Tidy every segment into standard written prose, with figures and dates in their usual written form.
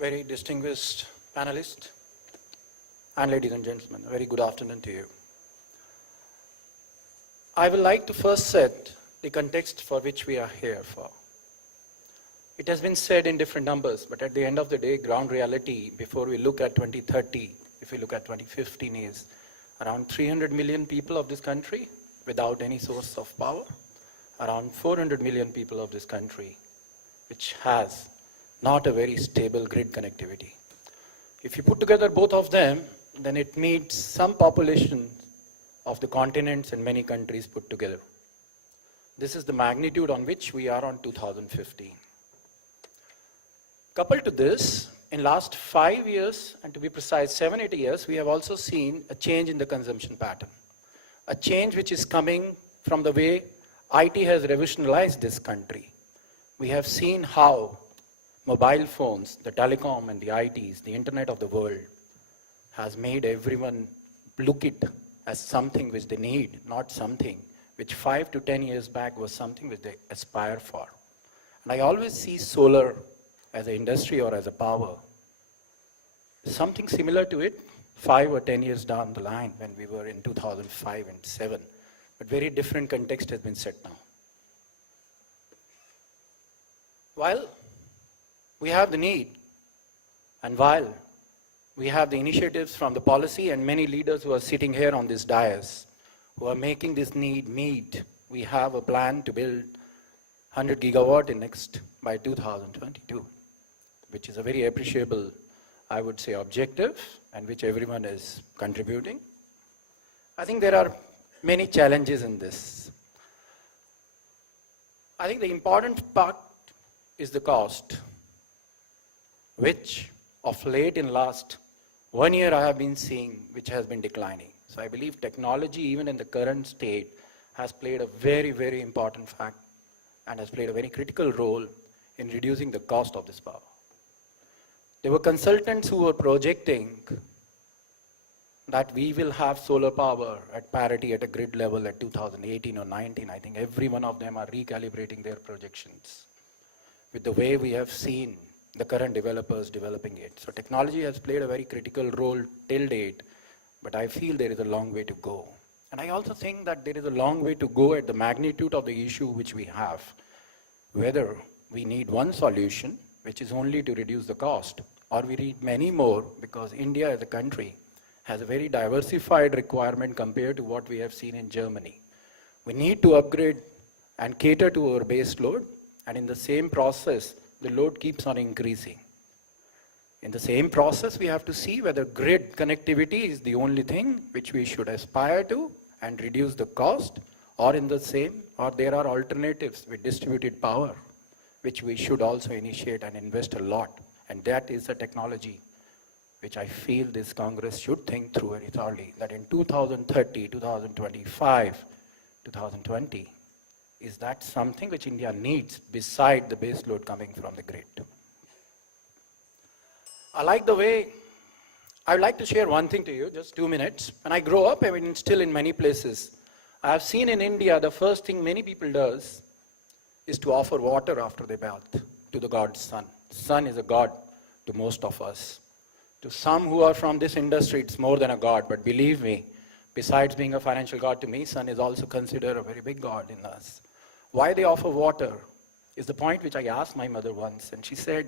Very distinguished panelists and ladies and gentlemen, a very good afternoon to you. I would like to first set the context for which we are here for. It has been said in different numbers, but at the end of the day, ground reality, before we look at 2030, if we look at 2015, is around 300 million people of this country without any source of power, around 400 million people of this country which has not a very stable grid connectivity. If you put together both of them, then it meets some population of the continents and many countries put together. This is the magnitude on which we are on 2015. Coupled to this, in last 5 years, and to be precise, 7-8 years, we have also seen a change in the consumption pattern. A change which is coming from the way IT has revolutionized this country. We have seen how mobile phones, the telecom and the ITs, the internet of the world, has made everyone look it as something which they need, not something which 5 to 10 years back was something which they aspire for. And I always see solar as an industry or as a power, something similar to it 5 or 10 years down the line when we were in 2005 and 7, but very different context has been set now. While we have the need, and while we have the initiatives from the policy and many leaders who are sitting here on this dais, who are making this need meet, we have a plan to build 100 gigawatt by 2022, which is a very appreciable, I would say, objective, and which everyone is contributing. I think there are many challenges in this. I think the important part is the cost, which of late in last 1 year I have been seeing, which has been declining. So I believe technology, even in the current state, has played a very, very important fact and has played a very critical role in reducing the cost of this power. There were consultants who were projecting that we will have solar power at parity at a grid level at 2018 or 19. I think every one of them are recalibrating their projections with the way we have seen the current developers developing it. So technology has played a very critical role till date, but I feel there is a long way to go. And I also think that there is a long way to go at the magnitude of the issue which we have. Whether we need one solution, which is only to reduce the cost, or we need many more, because India as a country has a very diversified requirement compared to what we have seen in Germany. We need to upgrade and cater to our base load, and in the same process, the load keeps on increasing. In the same process, we have to see whether grid connectivity is the only thing which we should aspire to and reduce the cost, or there are alternatives with distributed power, which we should also initiate and invest a lot. And that is a technology which I feel this Congress should think through very thoroughly, that in 2030, 2025, 2020, is that something which India needs beside the base load coming from the grid? I would like to share one thing to you, just 2 minutes. When I grow up, still in many places, I have seen in India the first thing many people does is to offer water after they bath to the god sun. Sun is a god to most of us. To some who are from this industry, it's more than a god, but believe me, besides being a financial god to me, sun is also considered a very big god in us. Why they offer water is the point which I asked my mother once, and she said,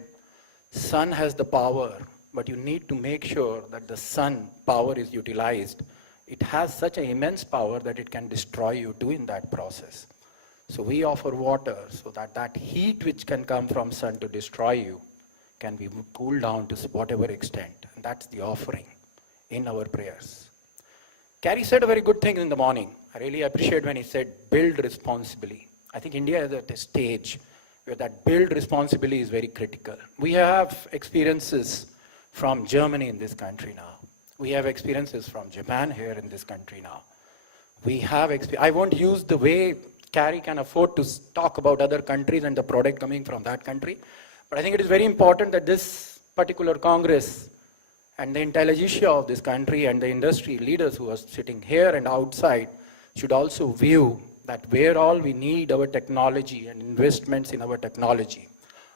sun has the power, but you need to make sure that the sun power is utilized. It has such an immense power that it can destroy you too in that process. So we offer water so that that heat which can come from sun to destroy you can be cooled down to whatever extent. And that's the offering in our prayers. Kerry said a very good thing in the morning. I really appreciate when he said, build responsibly. I think India is at a stage where that build responsibly is very critical. We have experiences from Germany in this country now. We have experiences from Japan here in this country now. I won't use the way Kerry can afford to talk about other countries and the product coming from that country, but I think it is very important that this particular Congress and the intelligentsia of this country and the industry leaders who are sitting here and outside should also view that where all we need our technology and investments in our technology,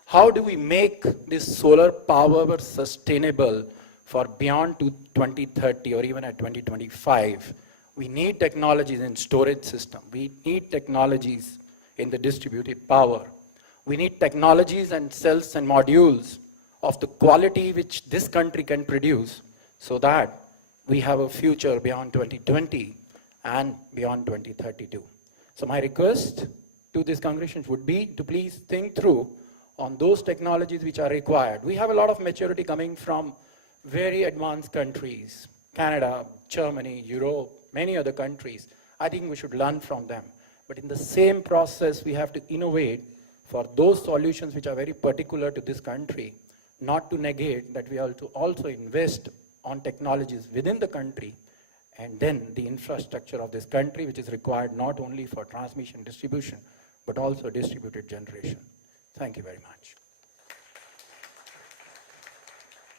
How do we make this solar power sustainable for beyond to 2030 or even at 2025? We need technologies in storage system. We need technologies in the distributed power. We need technologies and cells and modules of the quality which this country can produce so that we have a future beyond 2020 and beyond 2032. So my request to this congregation would be to please think through on those technologies which are required. We have a lot of maturity coming from very advanced countries, Canada, Germany, Europe, many other countries. I think we should learn from them. But in the same process, we have to innovate for those solutions which are very particular to this country, not to negate that we have to also invest on technologies within the country and then the infrastructure of this country, which is required not only for transmission distribution, but also distributed generation. Thank you very much.